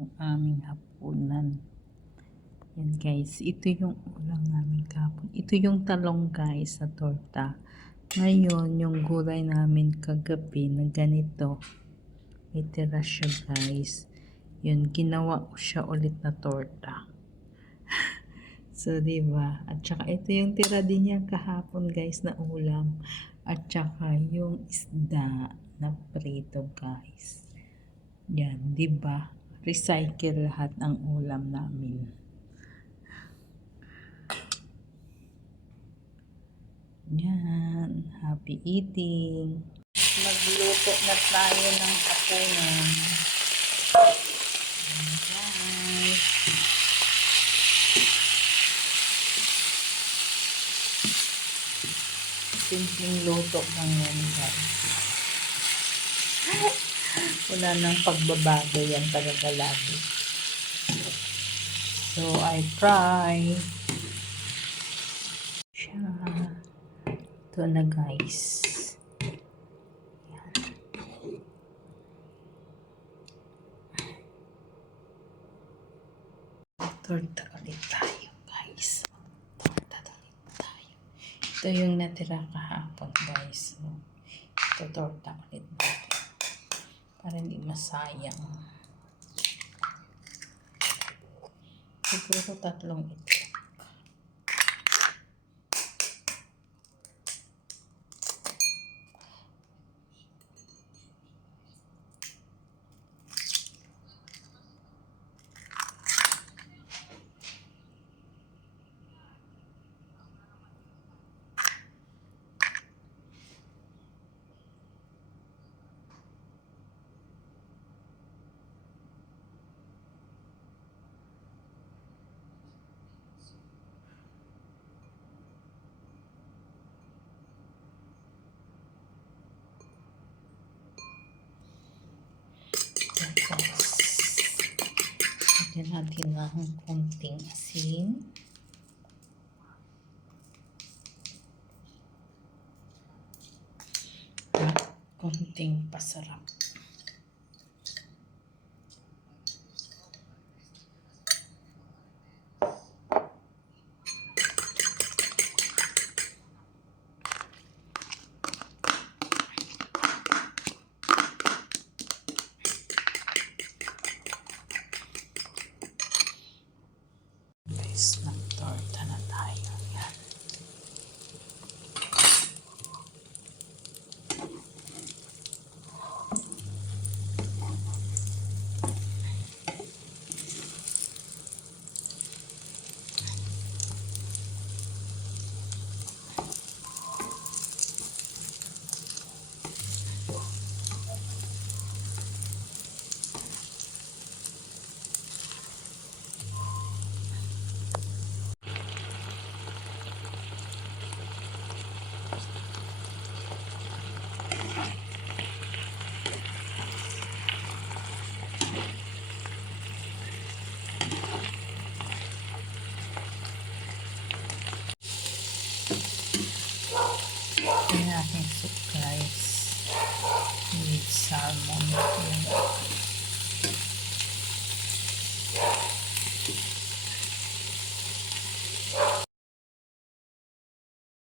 Ang aming hapunan. Yan guys, ito yung ulam namin kahapon. Ito yung talong guys sa torta. Ngayon, yung gulay namin kagabi na ganito. May tira siya guys. Yun, ginawa ko siya ulit na torta. So, diba? At saka ito yung tira din niya kahapon guys na ulam. At saka yung isda na prito guys. Yan, diba? Recycle lahat ng ulam namin. Yan, happy eating. Magluto na tayo ng hapunan. Guys. Simpleng luto lang yan guys. Wala nang pagbabago yan talaga lagi. So, I try. Siya. Ito na guys. Yan. Torta ulit tayo guys. Torta ulit tayo. Ito yung natira kahapon guys. So, ito torta ulit natin. Para hindi masayang. Siguro 3 ito. Lagyan natin ng konting asin. At konting pasarap. Torta na tayo. Yan. Yung aking soup guys with salmon.